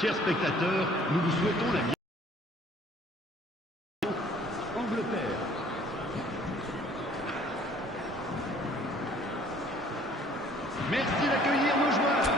Chers spectateurs, nous vous souhaitons la bienvenue. Angleterre. Merci d'accueillir nos joueurs.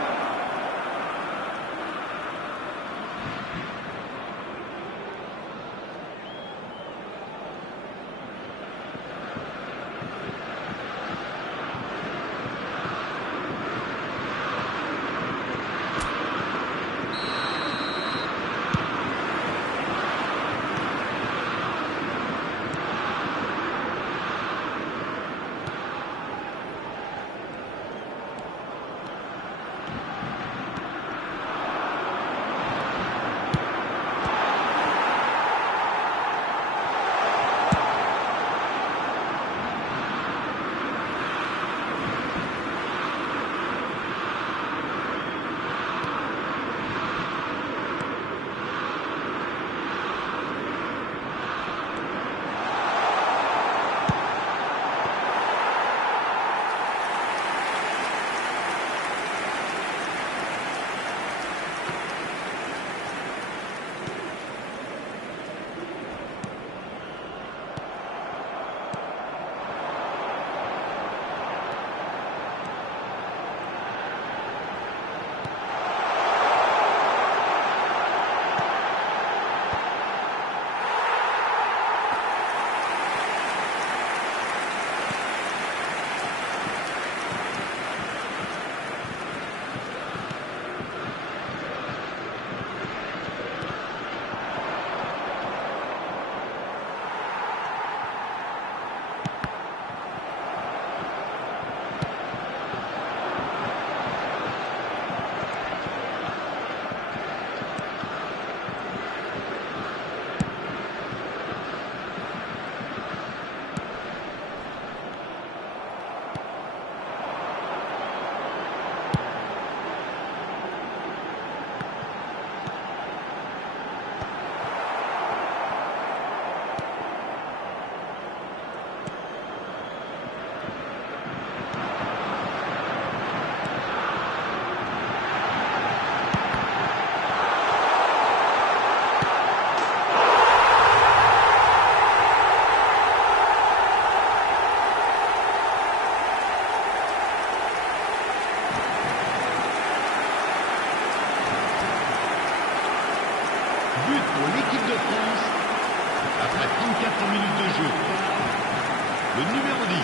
But pour l'équipe de France. Après 34 minutes de jeu, le numéro 10.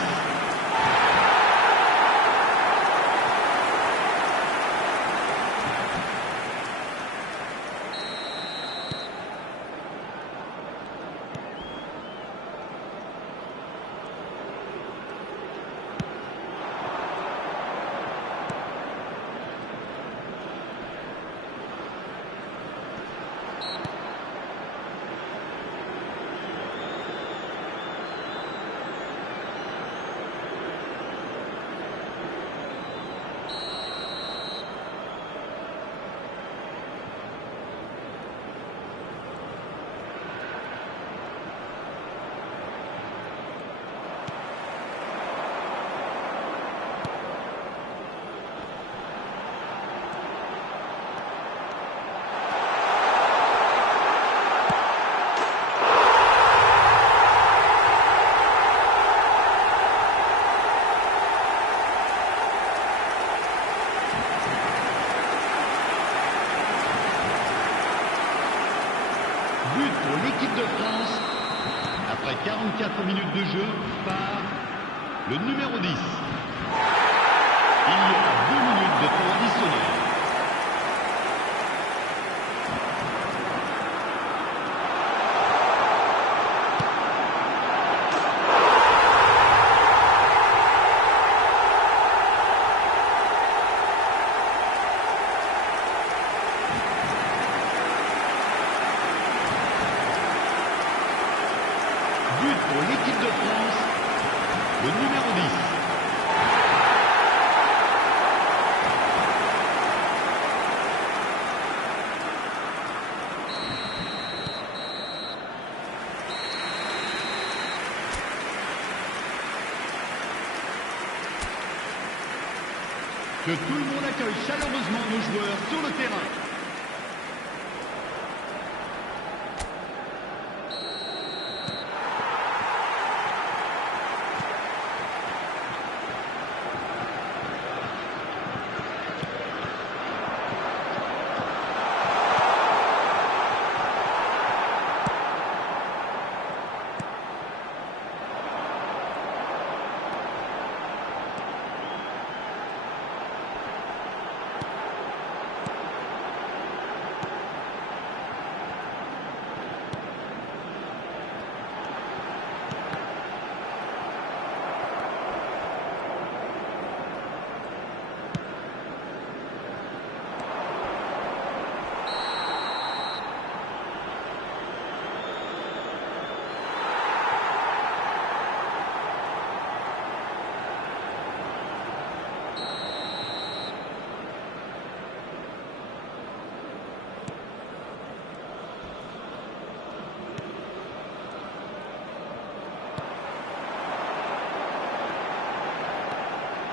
But pour l'équipe de France. Après 44 minutes de jeu par le numéro 10. Il y aura 2 minutes de temps additionnel. But pour l'équipe de France, le numéro 10. Que tout le monde accueille chaleureusement nos joueurs sur le terrain.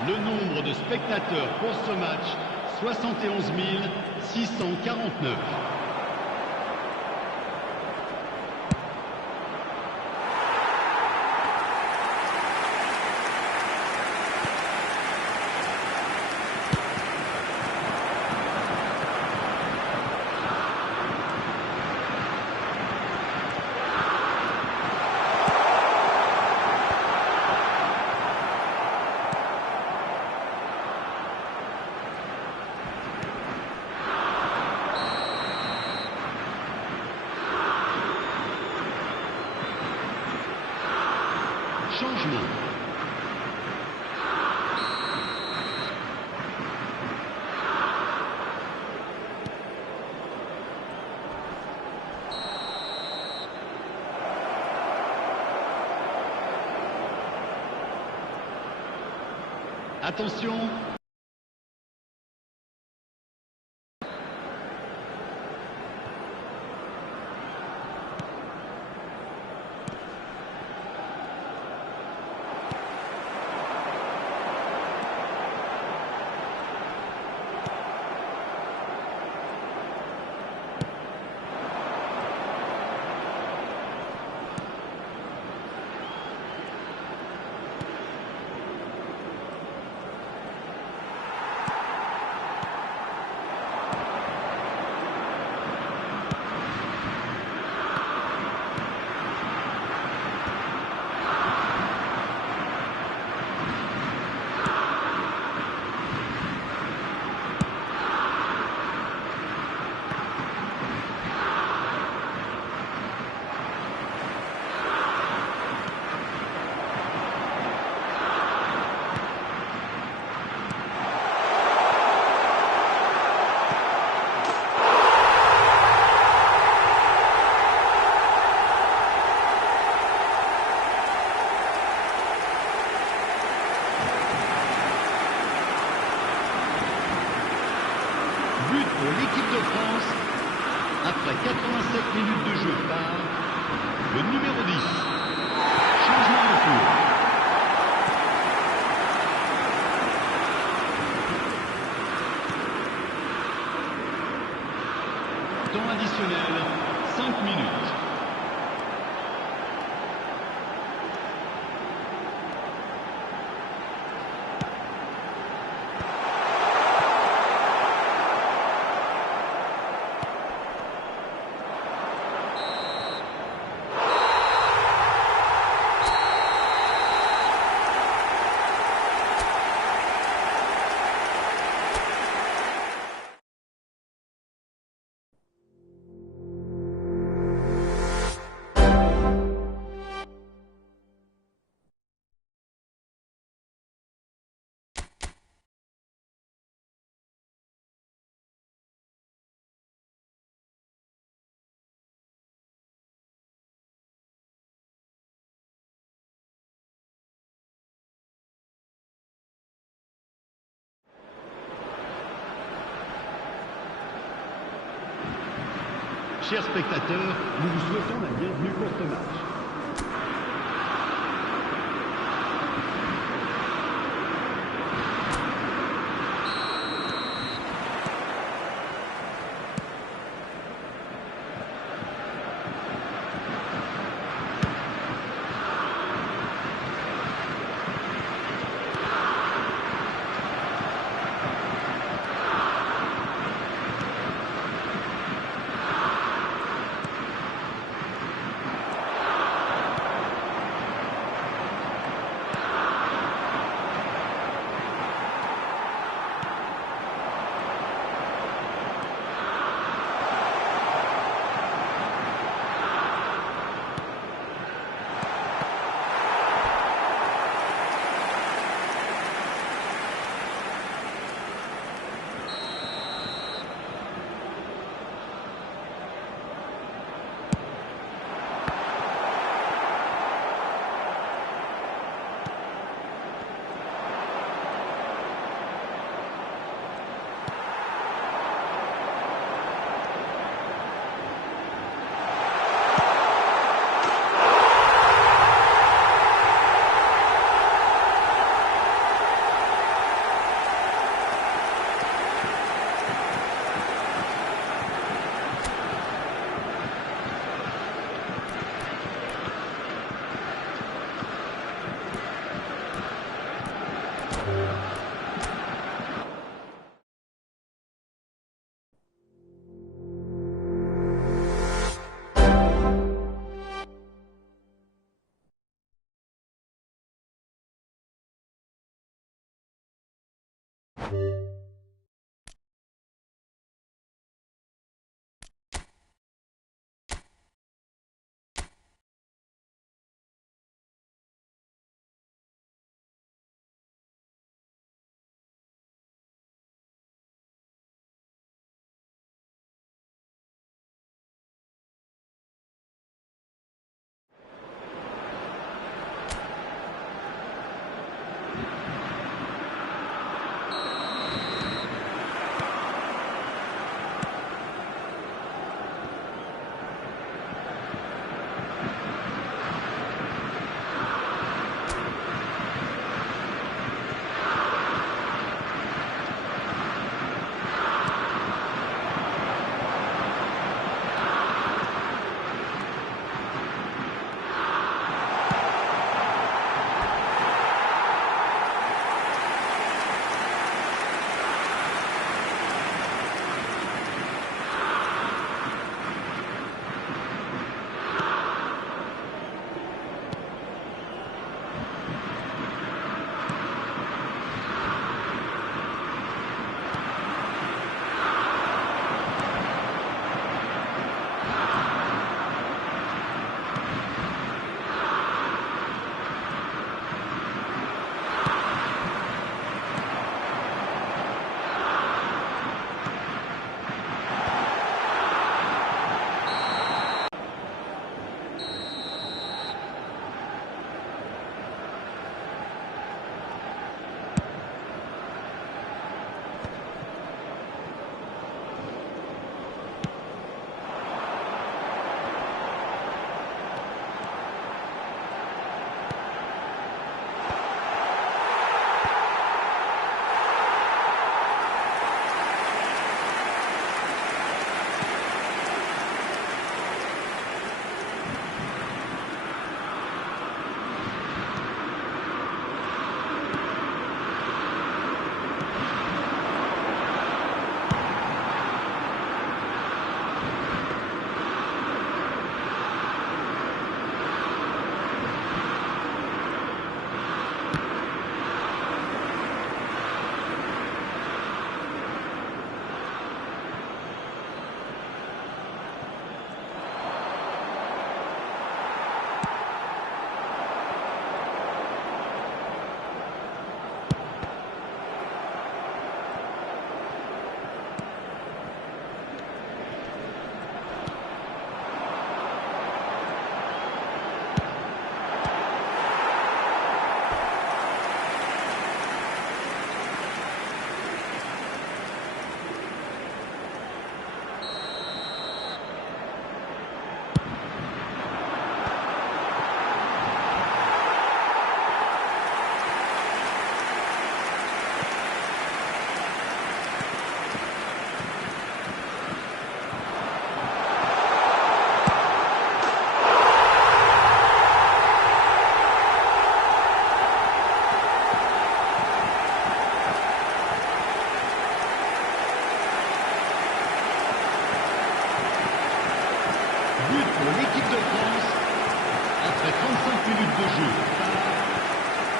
Le nombre de spectateurs pour ce match, 71 649. Changement. Attention. But pour l'équipe de France après 87 minutes de jeu par le numéro 10. Changement de tour. Temps additionnel, 5 minutes. Chers spectateurs, nous vous souhaitons la bienvenue pour ce match.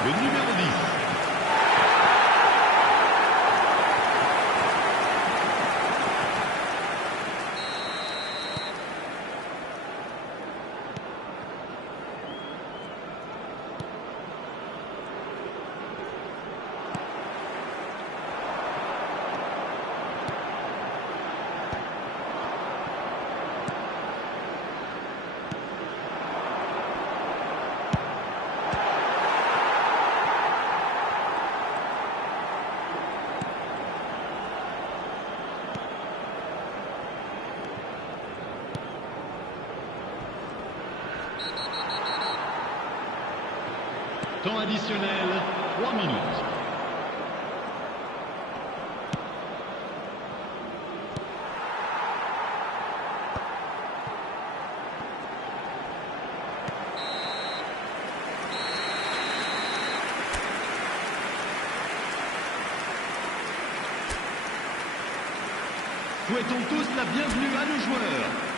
Le numéro 10. Temps additionnel, 3 minutes. Souhaitons tous la bienvenue à nos joueurs.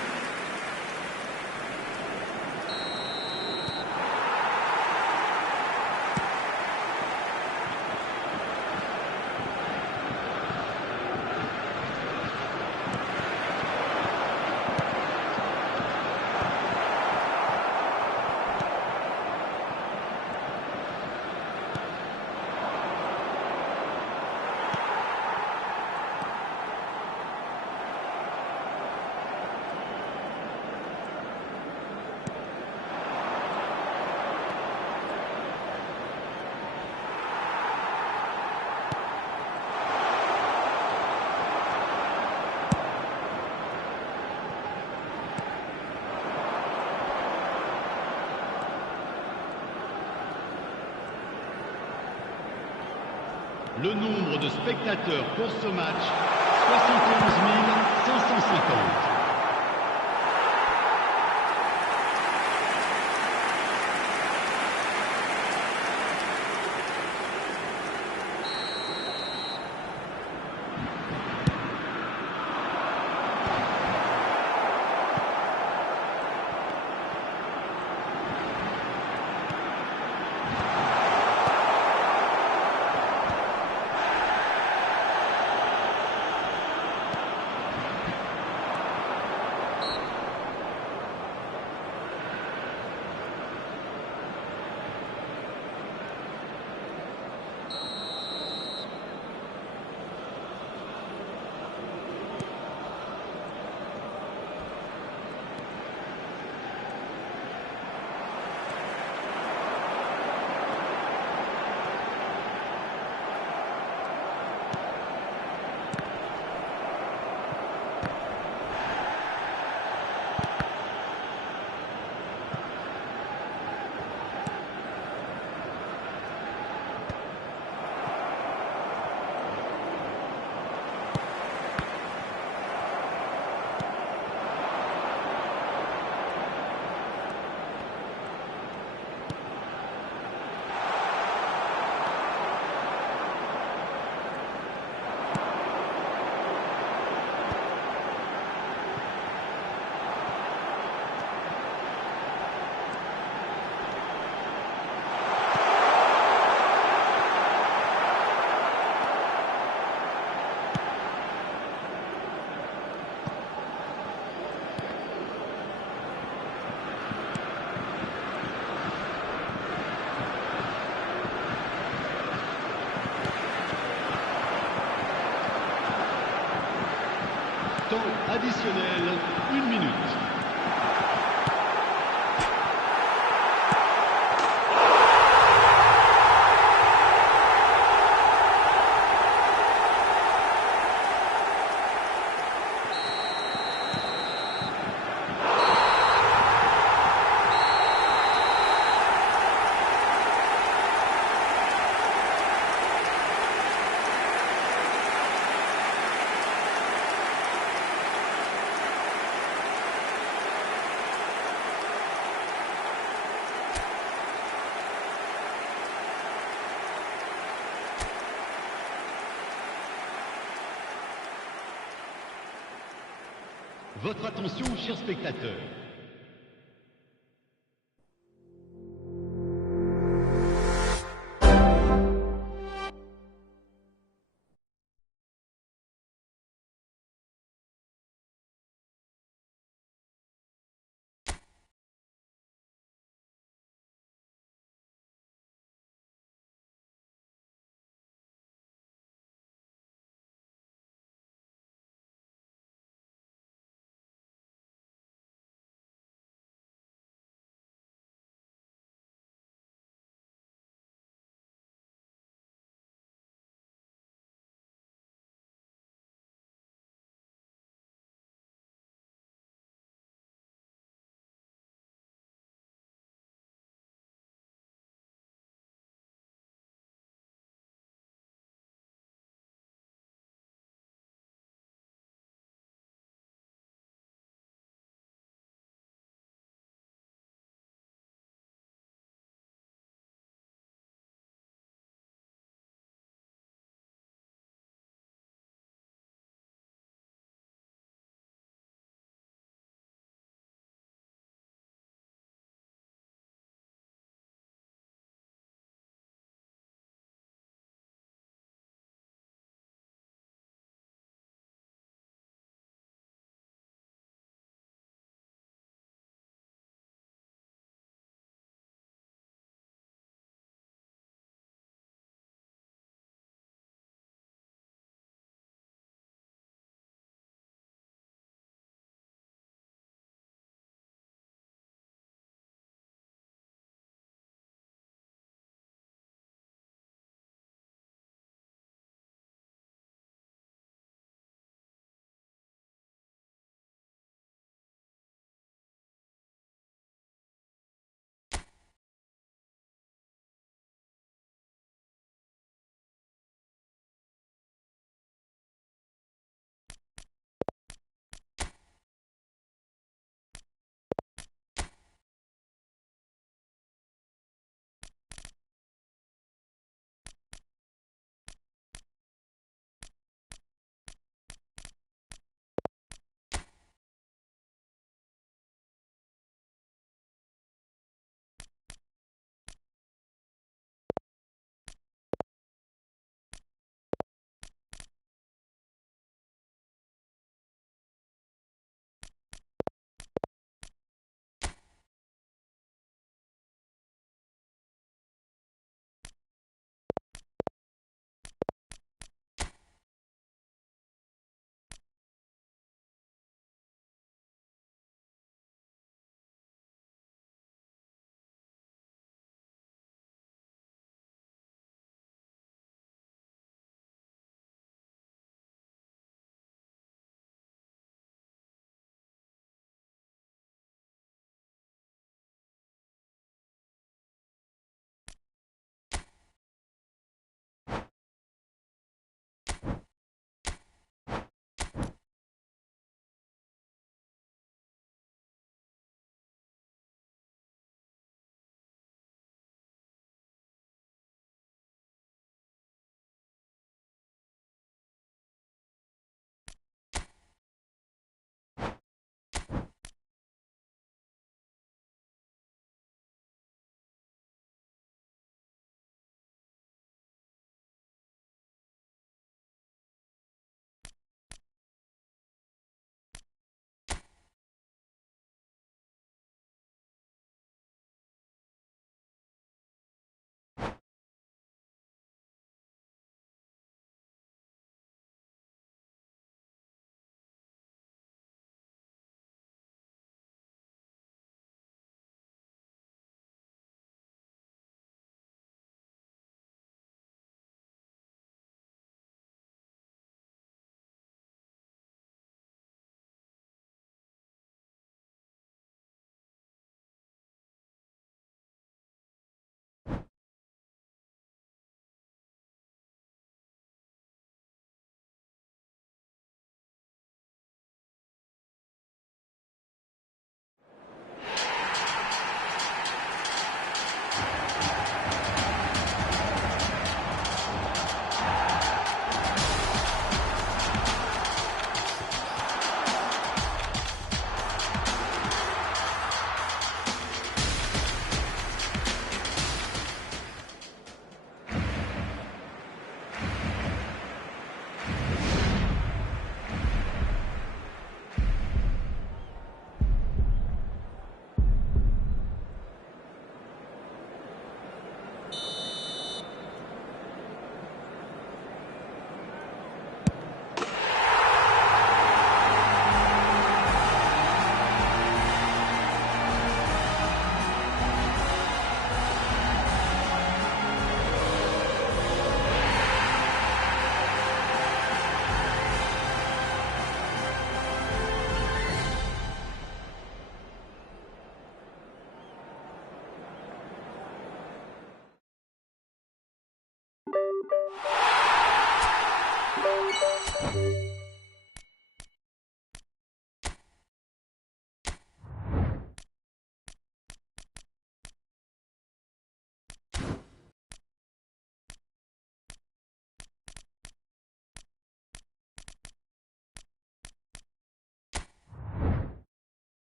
Le nombre de spectateurs pour ce match, 71 550. Temps additionnel, 1 minute. Votre attention, chers spectateurs.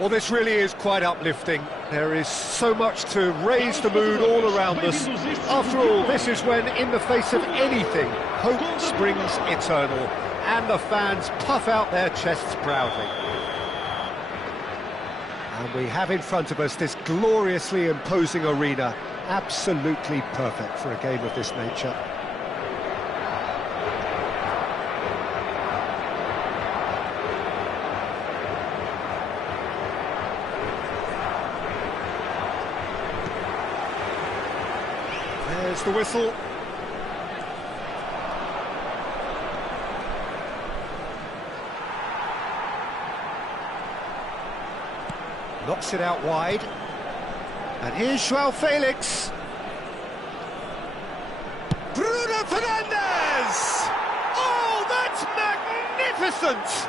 Well, this really is quite uplifting. There is so much to raise the mood all around us. After all, this is when, in the face of anything, hope springs eternal, and the fans puff out their chests proudly. And we have in front of us this gloriously imposing arena, absolutely perfect for a game of this nature. There's the whistle. Knocks it out wide. And here's João Felix. Bruno Fernandes! Oh, that's magnificent!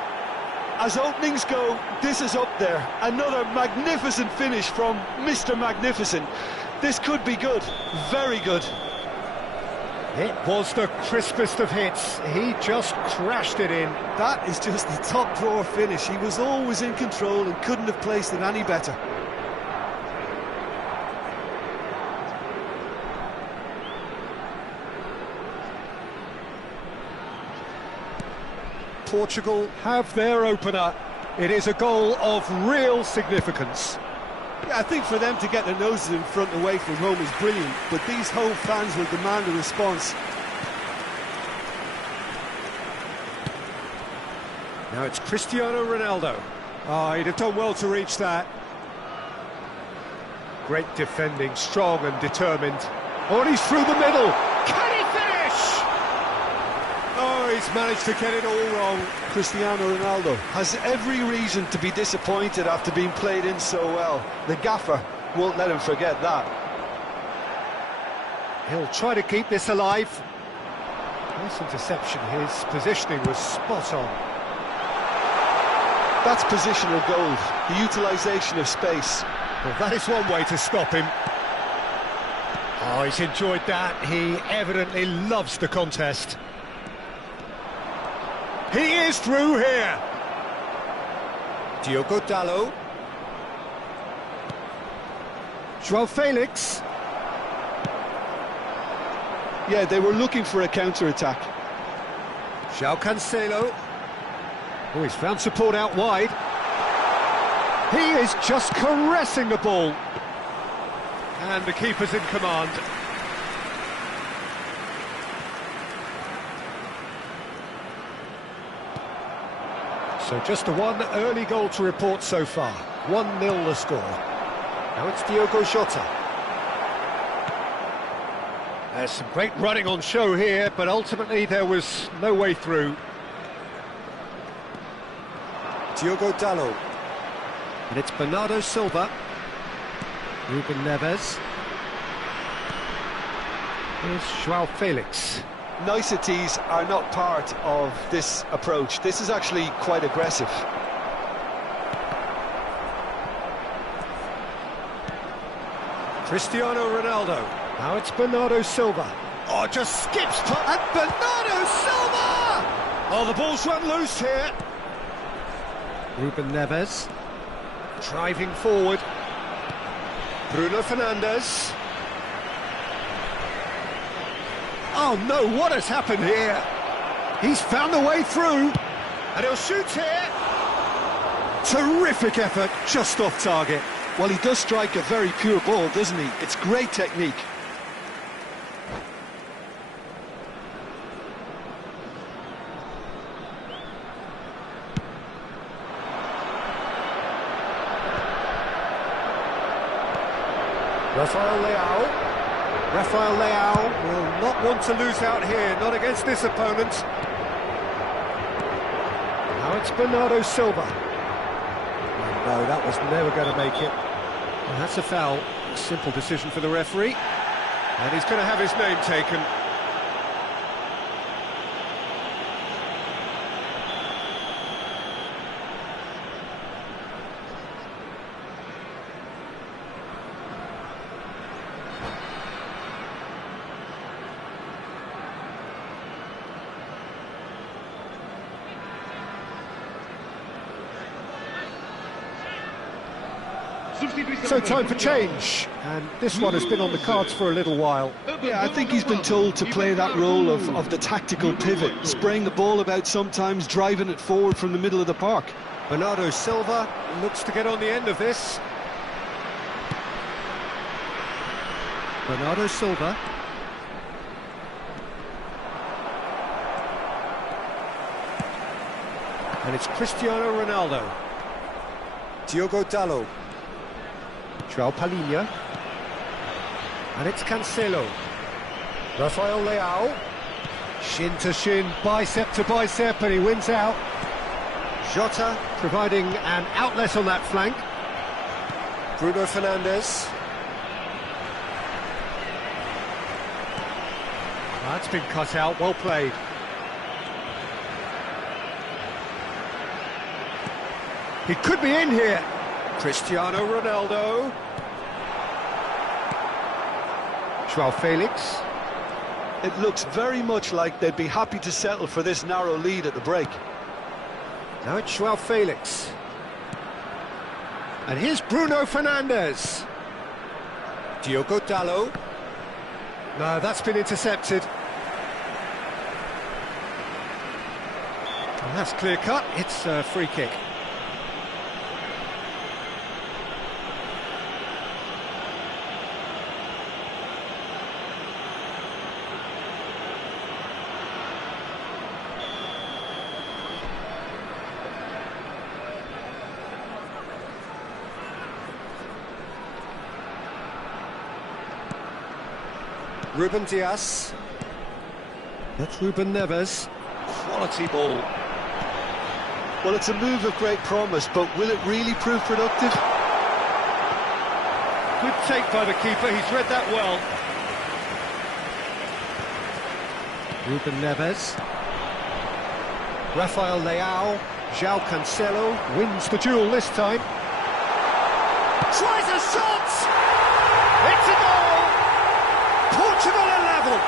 As openings go, this is up there. Another magnificent finish from Mr. Magnificent. This could be good, very good. It was the crispest of hits. He just crashed it in. That is just the top drawer finish. He was always in control and couldn't have placed it any better. Portugal have their opener. It is a goal of real significance. Yeah, I think for them to get their noses in front away from home is brilliant, but these home fans will demand a response. Now it's Cristiano Ronaldo. Oh, he'd have done well to reach that. Great defending, strong and determined. Oh, and he's through the middle. Can he finish? Oh, he's managed to get it all wrong. Cristiano Ronaldo has every reason to be disappointed after being played in so well. The gaffer won't let him forget that. He'll try to keep this alive. Nice interception. His positioning was spot on. That's positional gold, the utilisation of space. Well, that is one way to stop him. Oh, he's enjoyed that. He evidently loves the contest. He is through here. Diogo Dalot. João Felix. Yeah, they were looking for a counter-attack. João Cancelo. Oh, he's found support out wide. He is just caressing the ball. And the keeper's in command. So just the one early goal to report so far. 1-0 the score. Now it's Diogo Jota. There's some great running on show here, but ultimately there was no way through. Diogo Dalot. And it's Bernardo Silva. Ruben Neves. Here's João Felix. Niceties are not part of this approach. This is actually quite aggressive. Cristiano Ronaldo. Now it's Bernardo Silva. Oh, just skips and Bernardo Silva! Oh, the ball's run loose here. Ruben Neves. Driving forward. Bruno Fernandes. Oh no, what has happened here? He's found a way through, and he'll shoot here. Terrific effort, just off target. Well, he does strike a very pure ball, doesn't he? It's great technique. Rafael Leao will not want to lose out here, not against this opponent. Now it's Bernardo Silva. Oh, no, that was never going to make it. And that's a foul. A simple decision for the referee. And he's going to have his name taken. So time for change, and this one has been on the cards for a little while. Yeah, I think he's been told to play that role of the tactical pivot, spraying the ball about sometimes, driving it forward from the middle of the park. Bernardo Silva looks to get on the end of this. Bernardo Silva. And it's Cristiano Ronaldo. Diogo Dalot. João Palhinha. And it's Cancelo. Rafael Leao. Shin to shin, bicep to bicep, and he wins out. Jota providing an outlet on that flank. Bruno Fernandes. That's been cut out, well played. He could be in here. Cristiano Ronaldo. João Felix. It looks very much like they'd be happy to settle for this narrow lead at the break. Now it's Joao Felix. And here's Bruno Fernandes. Diogo Dalot. No, that's been intercepted. And that's clear cut, it's a free kick. Ruben Dias. That's Ruben Neves. Quality ball. Well, it's a move of great promise, but will it really prove productive? Good take by the keeper, he's read that well. Ruben Neves. Rafael Leao. João Cancelo wins the duel this time. Tries a shot! It's a goal! Portugal are level!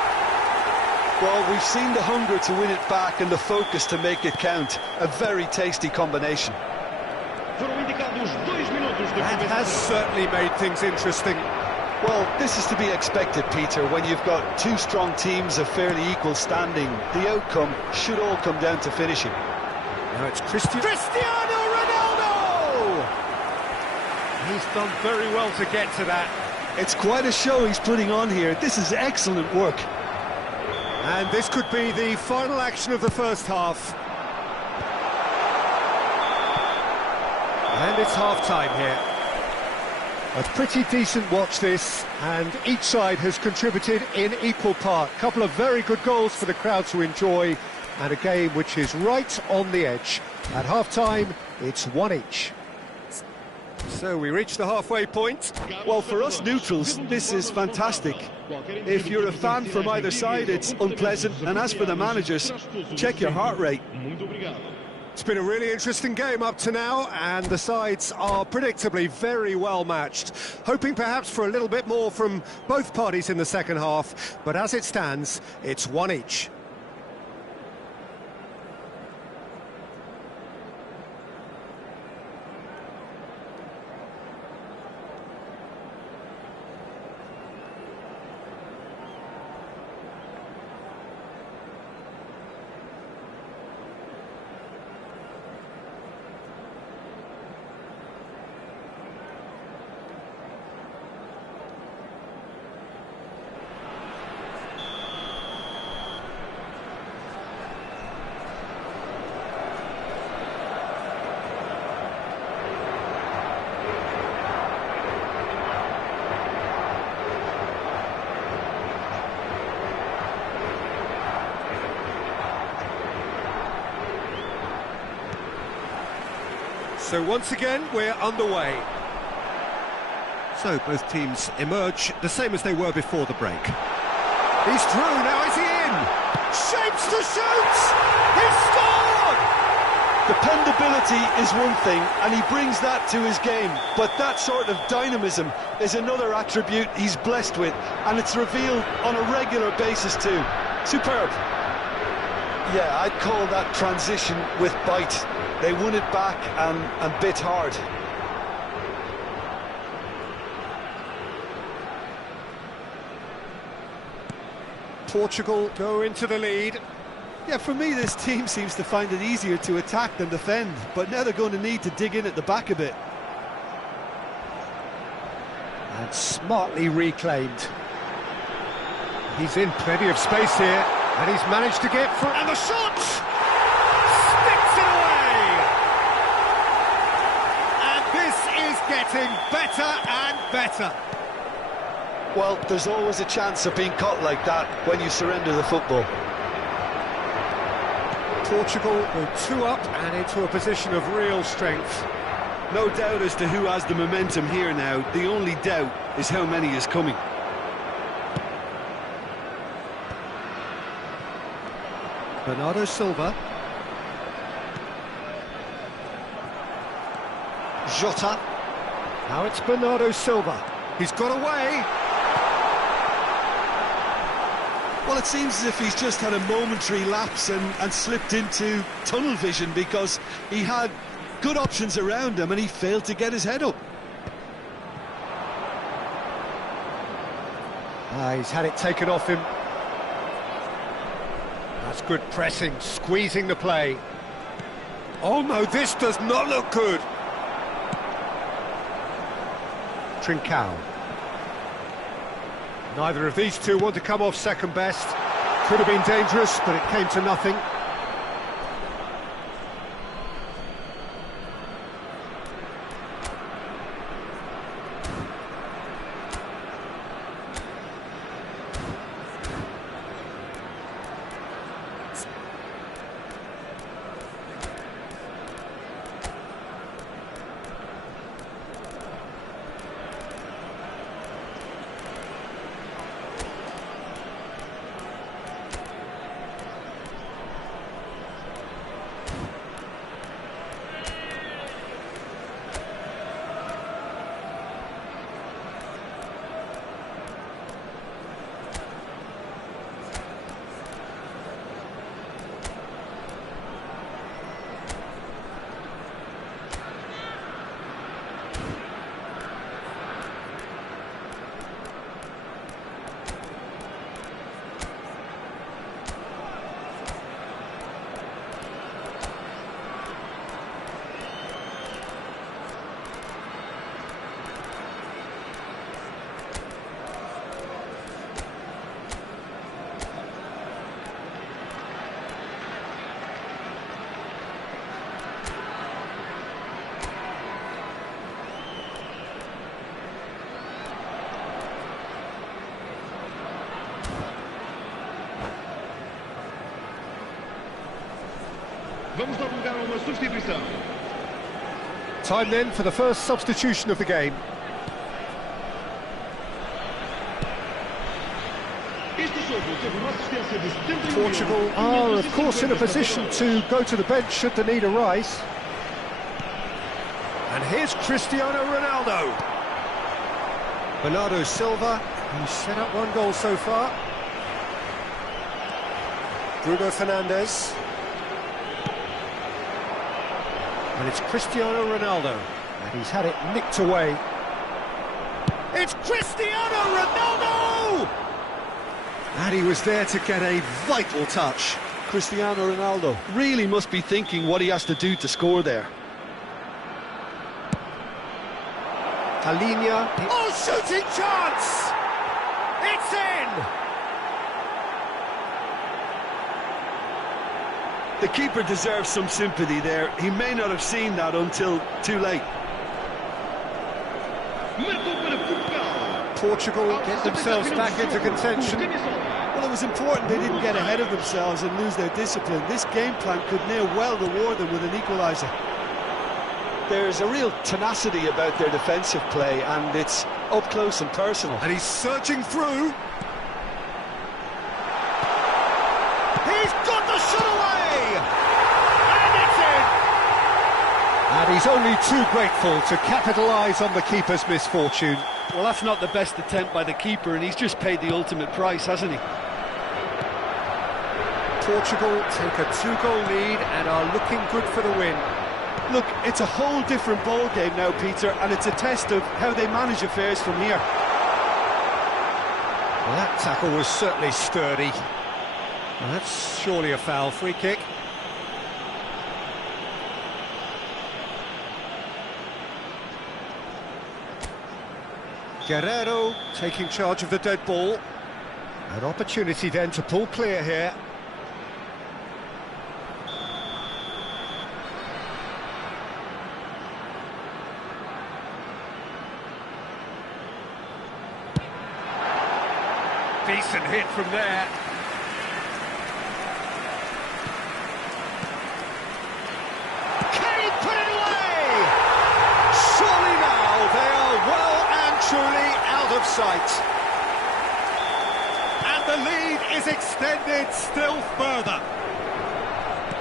Well, we've seen the hunger to win it back and the focus to make it count. A very tasty combination. That has certainly made things interesting. Well, this is to be expected, Peter. When you've got two strong teams of fairly equal standing, the outcome should all come down to finishing. Now it's Cristiano Ronaldo! He's done very well to get to that. It's quite a show he's putting on here. This is excellent work. And this could be the final action of the first half. And it's half-time here. A pretty decent watch this, and each side has contributed in equal part. A couple of very good goals for the crowd to enjoy, and a game which is right on the edge. At half-time, it's one each. So we reach the halfway point. Well, for us neutrals, this is fantastic. If you're a fan from either side, it's unpleasant. And as for the managers, check your heart rate. It's been a really interesting game up to now, and the sides are predictably very well matched. Hoping perhaps for a little bit more from both parties in the second half, but as it stands, it's one each. So once again, we're underway. So both teams emerge the same as they were before the break. He's through, now is he in? Shapes to shoot! He's scored! Dependability is one thing, and he brings that to his game, but that sort of dynamism is another attribute he's blessed with, and it's revealed on a regular basis too. Superb. Yeah, I'd call that transition with bite. They won it back and bit hard. Portugal go into the lead. Yeah, for me, this team seems to find it easier to attack than defend, but now they're going to need to dig in at the back a bit. And smartly reclaimed. He's in plenty of space here, and he's managed to get through. And the shot! Sticks it away! And this is getting better and better. Well, there's always a chance of being caught like that when you surrender the football. Portugal go 2 up and into a position of real strength. No doubt as to who has the momentum here now. The only doubt is how many is coming. Bernardo Silva. Jota. Now it's Bernardo Silva. He's got away. Well, it seems as if he's just had a momentary lapse and slipped into tunnel vision, because he had good options around him and he failed to get his head up. He's had it taken off him. That's good pressing, squeezing the play. Oh no, this does not look good. Trincao. Neither of these two want to come off second best. Could have been dangerous, but it came to nothing. Vamos dar lugar a uma substituição. Time then for the first substitution of the game. Portugal are, of course, in a position to go to the bench should the need arise. And here's Cristiano Ronaldo. Bernardo Silva, who's set up one goal so far. Bruno Fernandes. And it's Cristiano Ronaldo, and he's had it nicked away. It's Cristiano Ronaldo! And he was there to get a vital touch. Cristiano Ronaldo really must be thinking what he has to do to score there. Halinha. Oh, shooting chance! It's in! The keeper deserves some sympathy there. He may not have seen that until too late. Portugal get themselves back into contention. Well, it was important they didn't get ahead of themselves and lose their discipline. This game plan could now well reward them with an equaliser. There's a real tenacity about their defensive play, and it's up close and personal. And he's searching through. He's got the shot away! And it's in! And he's only too grateful to capitalise on the keeper's misfortune. Well, that's not the best attempt by the keeper, and he's just paid the ultimate price, hasn't he? Portugal take a 2-goal lead and are looking good for the win. Look, it's a whole different ball game now, Peter, and it's a test of how they manage affairs from here. Well, that tackle was certainly sturdy. Well, that's surely a foul. Free kick. Guerrero taking charge of the dead ball. An opportunity then to pull clear here. Decent hit from there. Can he put it away? Surely now they are well and truly out of sight. And the lead is extended still further.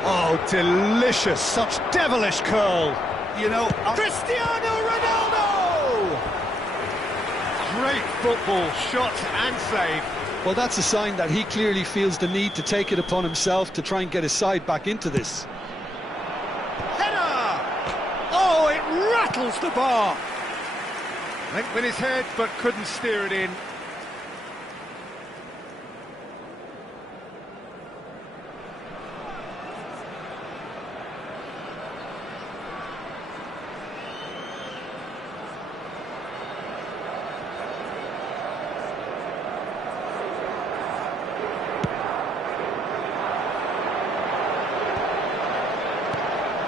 Oh, delicious, such devilish curl. You know, Cristiano Ronaldo! Great football, shot and save. Well, that's a sign that he clearly feels the need to take it upon himself to try and get his side back into this. Header! Oh, it rattles the bar. Went with his head, but couldn't steer it in.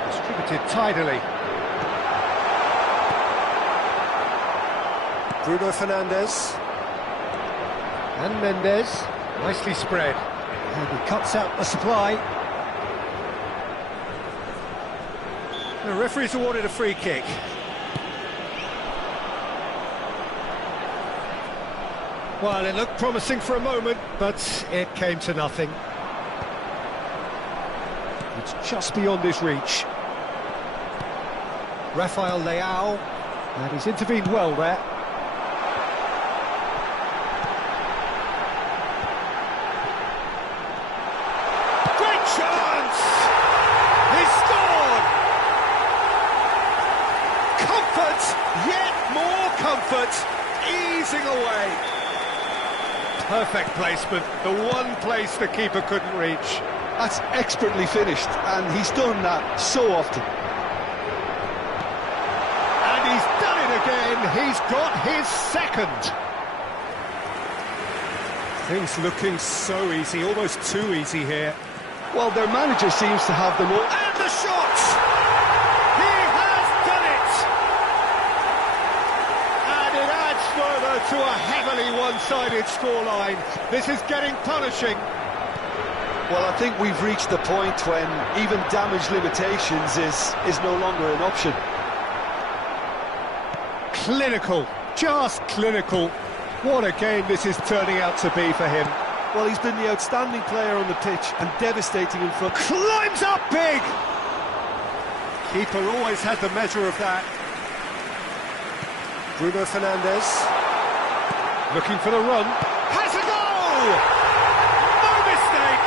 Distributed tidily. Bruno Fernandes. And Mendes. Nicely spread. And he cuts out the supply. The referee's awarded a free kick. Well, it looked promising for a moment, but it came to nothing. It's just beyond his reach. Rafael Leao, and he's intervened well there. Great chance! He scored! Comfort, yet more comfort, easing away. Perfect placement, the one place the keeper couldn't reach. That's expertly finished, and he's done that so often. He's done it again, he's got his second. Things looking so easy, almost too easy here. Well, their manager seems to have them all. And the shot! He has done it! And it adds further to a heavily one-sided scoreline. This is getting punishing. Well, I think we've reached the point when even damage limitations is no longer an option. Clinical, just clinical. What a game this is turning out to be for him. Well, he's been the outstanding player on the pitch and devastating in front. Climbs up big! Keeper always had the measure of that. Bruno Fernandes. Looking for the run. Has a goal! No mistake!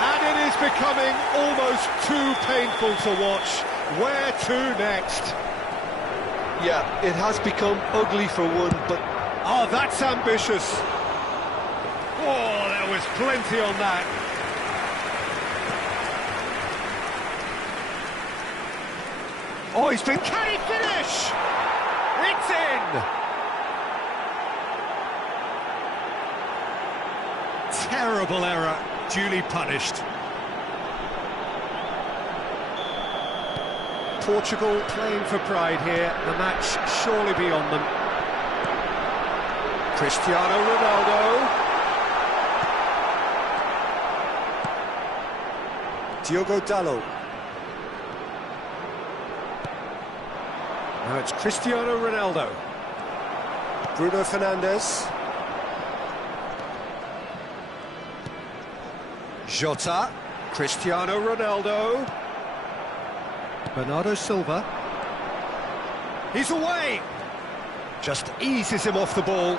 And it is becoming almost too painful to watch. Where to next? Yeah, it has become ugly for one, but... Oh, that's ambitious. Oh, there was plenty on that. Oh, he's been... Can he finish? It's in! Terrible error, duly punished. Portugal playing for pride here, the match surely beyond them. Cristiano Ronaldo. Diogo Dalot. Now it's Cristiano Ronaldo. Bruno Fernandes. Jota. Cristiano Ronaldo. Bernardo Silva. He's away! Just eases him off the ball.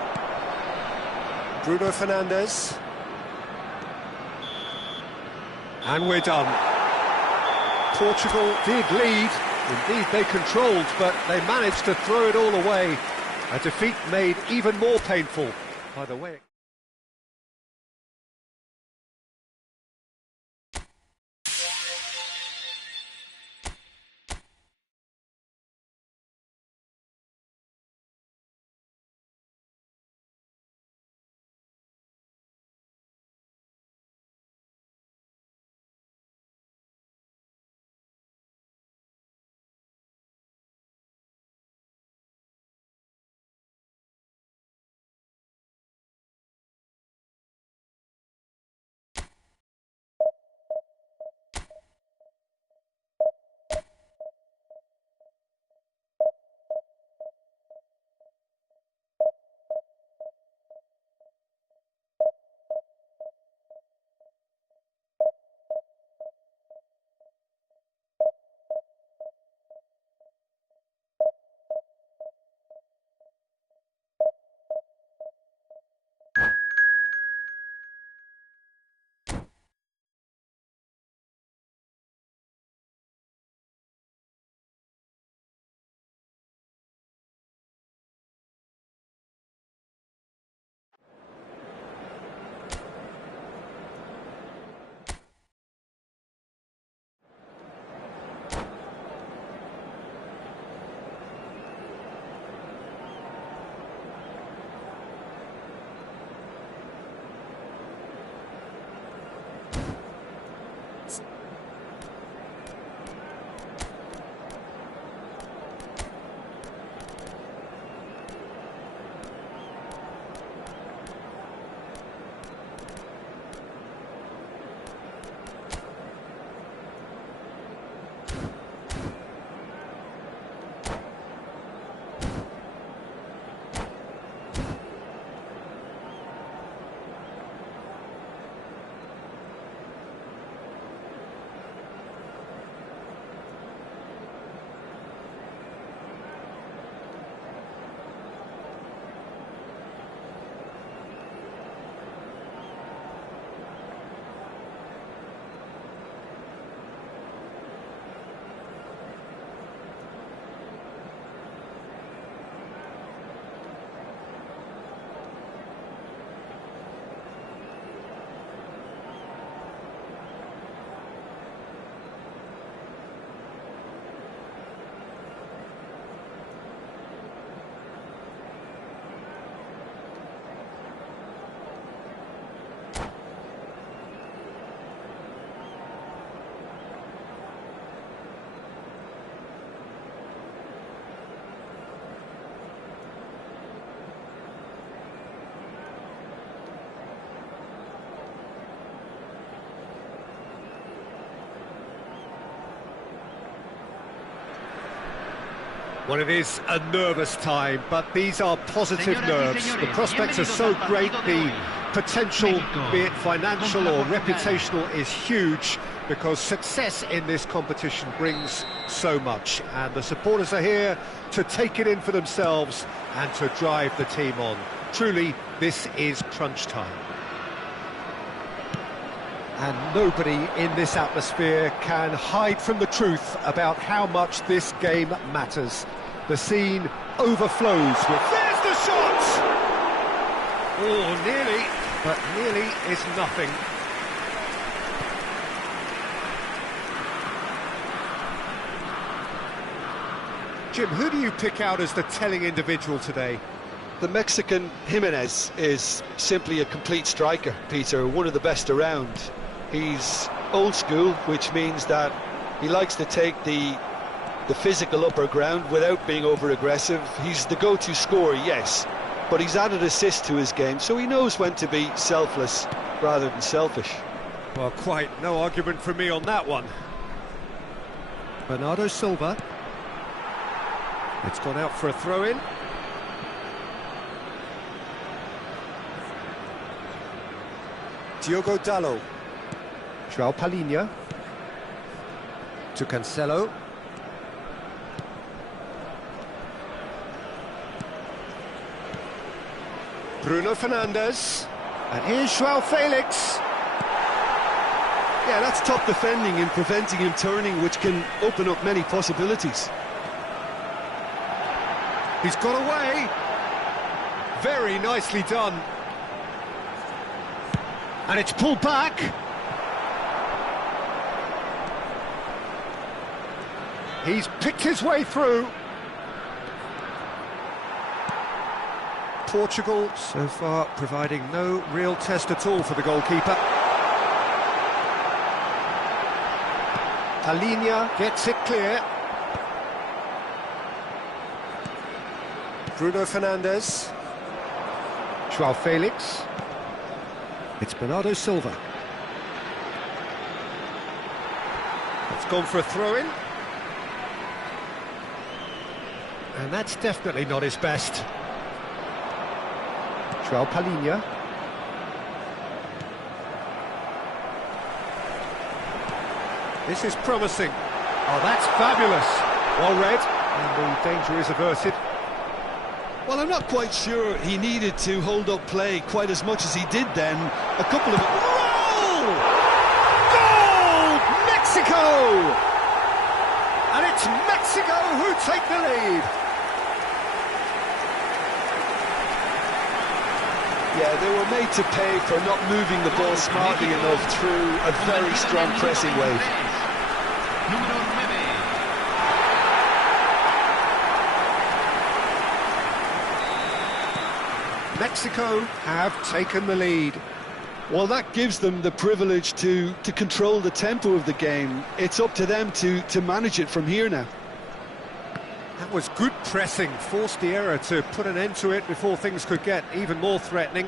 Bruno Fernandes. And we're done. Portugal did lead. Indeed, they controlled, but they managed to throw it all away. A defeat made even more painful by the way... Well, it is a nervous time, but these are positive nerves. The prospects are so great, the potential, be it financial or reputational, is huge, because success in this competition brings so much, and the supporters are here to take it in for themselves and to drive the team on. Truly, this is crunch time. And nobody in this atmosphere can hide from the truth about how much this game matters. The scene overflows with... There's the shot! Oh, nearly, but nearly is nothing. Jim, who do you pick out as the telling individual today? The Mexican Jimenez is simply a complete striker, Peter, one of the best around. He's old school, which means that he likes to take the physical upper ground without being over-aggressive. He's the go-to scorer, yes, but he's added assist to his game, so he knows when to be selfless rather than selfish. Well, quite no argument from me on that one. Bernardo Silva. It's gone out for a throw-in. Diogo Dalot. João Palhinha. To Cancelo. Bruno Fernandes. And here's João Felix. Yeah, that's top defending and preventing him turning, which can open up many possibilities. He's got away. Very nicely done. And it's pulled back. He's picked his way through. Portugal so far providing no real test at all for the goalkeeper. Palhinha gets it clear. Bruno Fernandes. João Felix. It's Bernardo Silva. It's gone for a throw-in. And that's definitely not his best. João Palhinha. This is promising. Oh, that's fabulous. Well read, and the danger is averted. Well, I'm not quite sure he needed to hold up play quite as much as he did then. A couple of... Roll! Goal! Mexico! And it's Mexico who take the lead. Yeah, they were made to pay for not moving the ball smartly enough through a very strong pressing wave. Mexico have taken the lead. Well, that gives them the privilege to control the tempo of the game. It's up to them to manage it from here now. That was good pressing, forced the error to put an end to it before things could get even more threatening.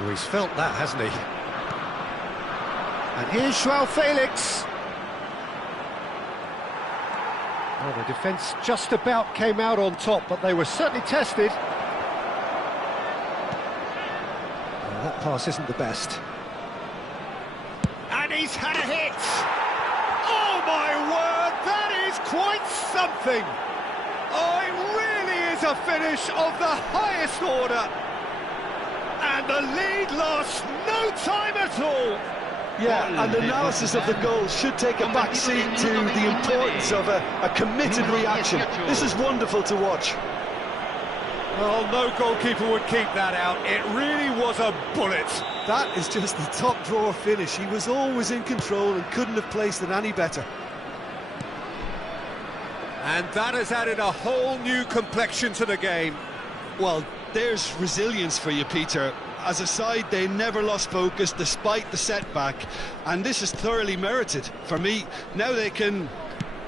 Oh, he's felt that, hasn't he? And here's João Felix. Well, the defence just about came out on top, but they were certainly tested. Well, that pass isn't the best. And he's had a hit! Oh my word, that is quite something! Oh, it really is a finish of the highest order! And the lead lost no time at all! Yeah, and analysis of the goal should take a back seat to the importance of a committed reaction. This is wonderful to watch. Well, no goalkeeper would keep that out. It really was a bullet. That is just the top drawer finish. He was always in control and couldn't have placed it any better. And that has added a whole new complexion to the game. Well, there's resilience for you, Peter. As a side, they never lost focus despite the setback, and this is thoroughly merited. For me, now they can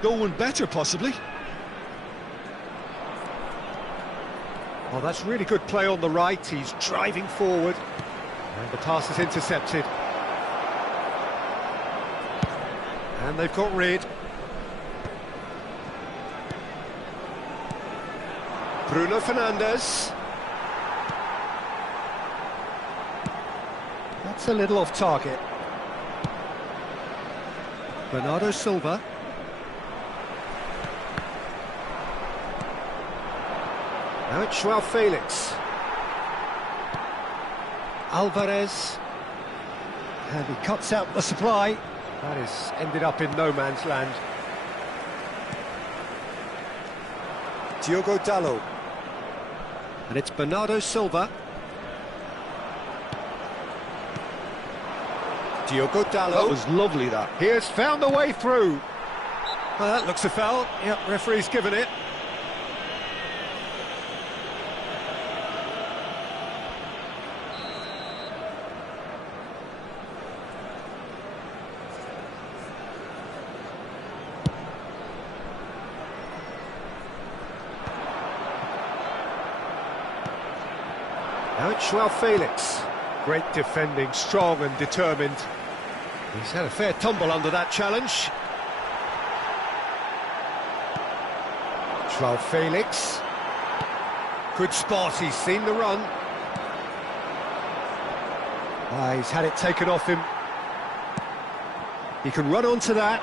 go one better, possibly. Well, that's really good play on the right. He's driving forward, and the pass is intercepted. And they've got rid. Bruno Fernandes. That's a little off target. Bernardo Silva. Now it's Joao Felix. Alvarez. And he cuts out the supply. That has ended up in no man's land. Diogo Dalot. And it's Bernardo Silva. Diogo Dalot. That was lovely, that. He has found the way through. Well, that looks a foul. Yep, referee's given it. Now it's Joao Felix. Great defending, strong and determined. He's had a fair tumble under that challenge. Joao Felix. Good spot, he's seen the run. He's had it taken off him. He can run onto that.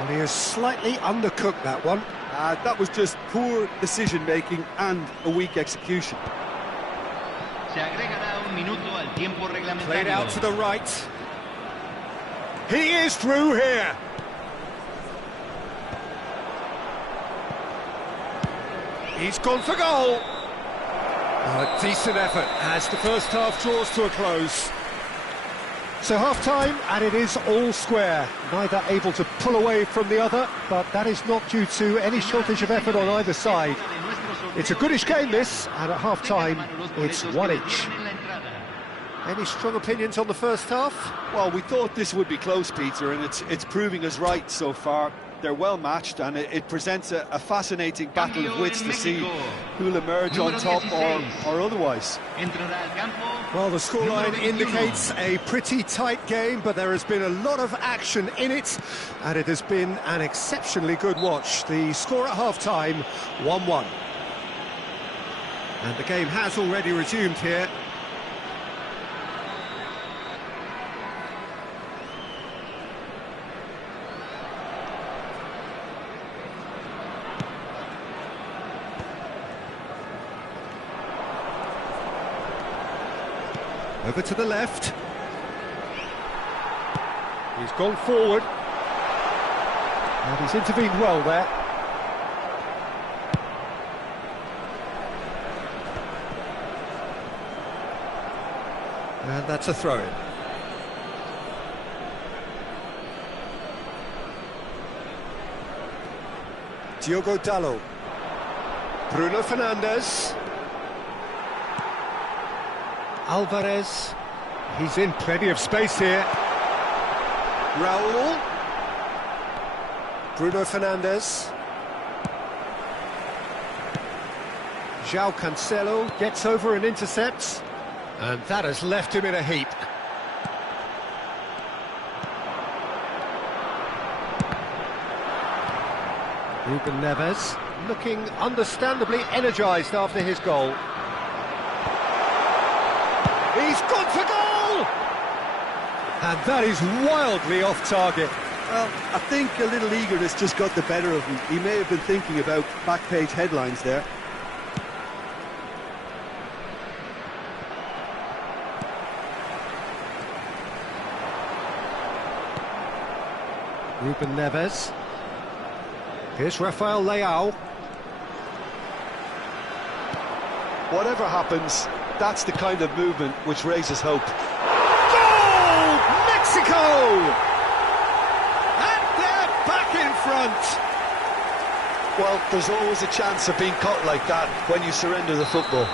And he has slightly undercooked that one. That was just poor decision-making and a weak execution. Se agregará un minuto al tiempo reglamentario. Played out to the right. He is through here. He's gone for goal. A decent effort as the first half draws to a close. So half-time, and it is all square. Neither able to pull away from the other, but that is not due to any shortage of effort on either side. It's a goodish game, this, and at half-time, it's one each. Any strong opinions on the first half? Well, we thought this would be close, Peter, and it's proving us right so far. They're well matched, and it presents a fascinating battle of wits to see who'll emerge on top or otherwise. Well, the scoreline indicates a pretty tight game, but there has been a lot of action in it, and it has been an exceptionally good watch. The score at half-time, 1-1. And the game has already resumed here. Over to the left. He's gone forward. And he's intervened well there. And that's a throw-in. Diogo Dalot. Bruno Fernandes. Alvarez. He's in plenty of space here. Raul. Bruno Fernandes. João Cancelo gets over and intercepts. And that has left him in a heap. Ruben Neves looking understandably energised after his goal. He's gone for goal! And that is wildly off target. Well, I think a little eagerness just got the better of him. He may have been thinking about back-page headlines there. Ruben Neves. Here's Rafael Leao. Whatever happens, that's the kind of movement which raises hope. Goal! Mexico! And they're back in front. Well, there's always a chance of being caught like that when you surrender the football.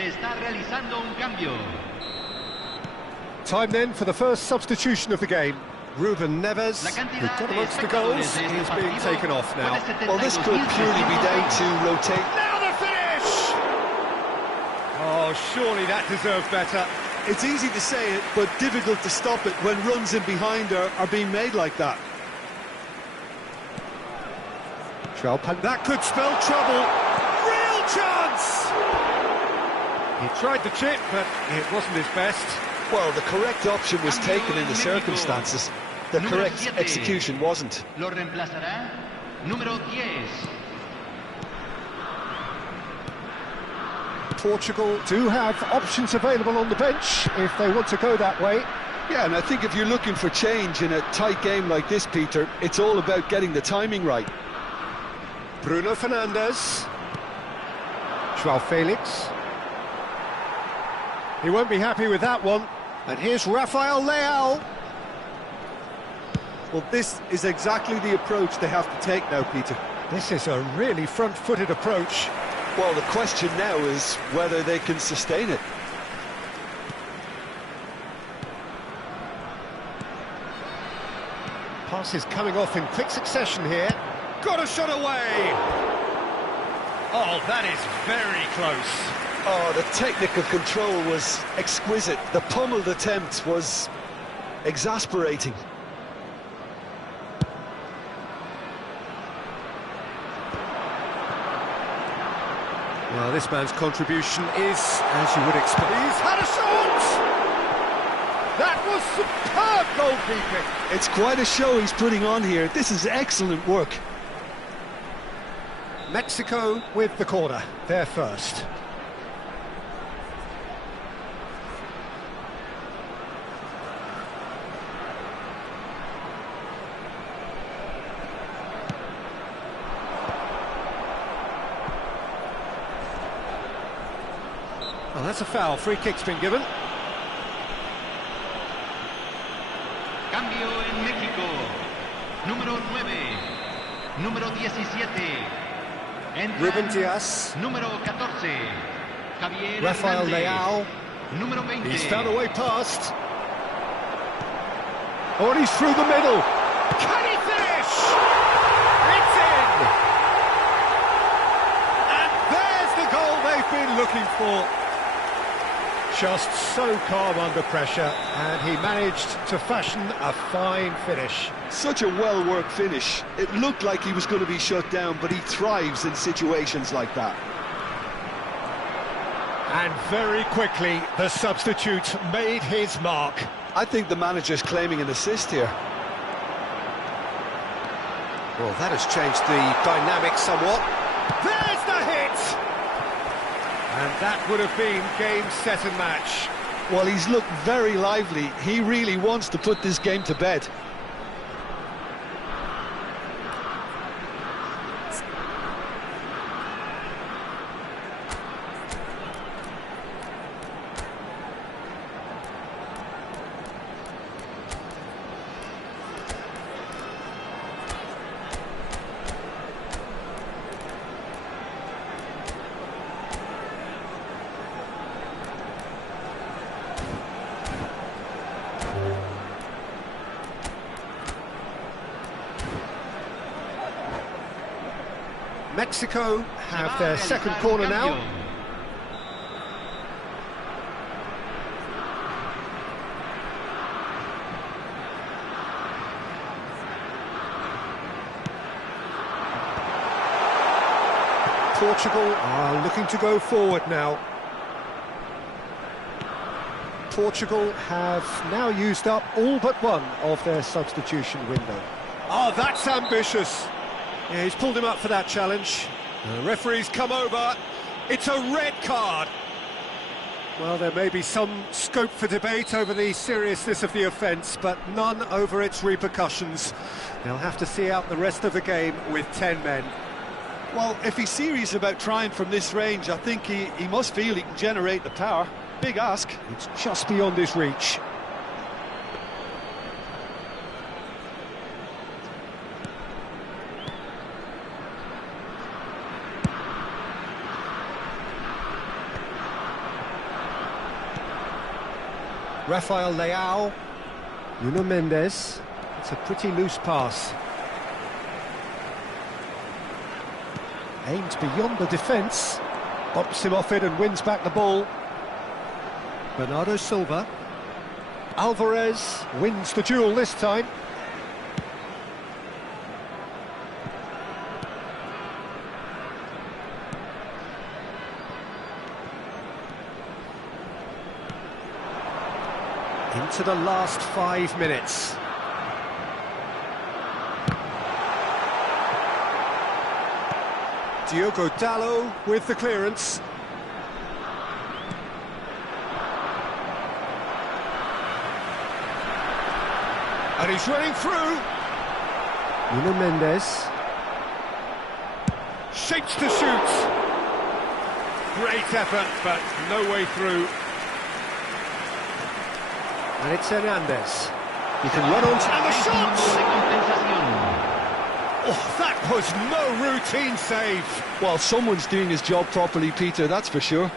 Se está realizando un cambio. Time then for the first substitution of the game. Ruben Neves, who got amongst the goals, is being taken off now. Well, this could purely be down to rotate. Now the finish! Oh, surely that deserved better. It's easy to say it, but difficult to stop it when runs in behind are being made like that. That could spell trouble. Real chance! He tried the chip, but it wasn't his best. Well, the correct option was taken in the circumstances. The correct execution wasn't. Lo reemplazará número 10. Portugal do have options available on the bench if they want to go that way. Yeah, and I think if you're looking for change in a tight game like this, Peter, it's all about getting the timing right. Bruno Fernandes. Joao Felix. He won't be happy with that one. And here's Rafael Leao. Well, this is exactly the approach they have to take now, Peter. This is a really front-footed approach. Well, the question now is whether they can sustain it. Passes coming off in quick succession here. Got a shot away! Oh, that is very close. Oh, the technical control was exquisite. The pummeled attempt was exasperating. Well, this man's contribution is, as you would expect. He's had a shot! That was superb goalkeeping. It's quite a show he's putting on here. This is excellent work. Mexico with the corner, they're first. Oh, that's a foul. Free kick's been given. Cambio en México. Número 9. Número 17. Entra Ruben Diaz. Número 14. Javier Rafael Hernández. Leao. Número 20. He's found a way past. Oh, and he's through the middle. Can he finish? It's in! And there's the goal they've been looking for. Just so calm under pressure, and he managed to fashion a fine finish. Such a well-worked finish. It looked like he was going to be shut down, but he thrives in situations like that. And very quickly, the substitute made his mark. I think the manager's claiming an assist here. Well, that has changed the dynamic somewhat. There's the hit! And that would have been game, set and match. Well, he's looked very lively. He really wants to put this game to bed. Mexico have their second corner now. Portugal are looking to go forward now. Portugal have now used up all but one of their substitution window. Oh, that's ambitious. Yeah, he's pulled him up for that challenge. The referee's come over. It's a red card. Well, there may be some scope for debate over the seriousness of the offence, but none over its repercussions. They'll have to see out the rest of the game with 10 men. Well, if he's serious about trying from this range, I think he must feel he can generate the power. Big ask. It's just beyond his reach. Rafael Leao. Nuno Mendes. It's a pretty loose pass. Aimed beyond the defence. Bumps him off it and wins back the ball. Bernardo Silva. Alvarez wins the duel this time. Into the last 5 minutes. Diogo Dalot with the clearance. And he's running through. Nuno Mendes. Shapes to shoot. Great effort, but no way through. And it's Hernandez. He can run on and the shot! Oh, that was no routine save. Well, someone's doing his job properly, Peter, that's for sure.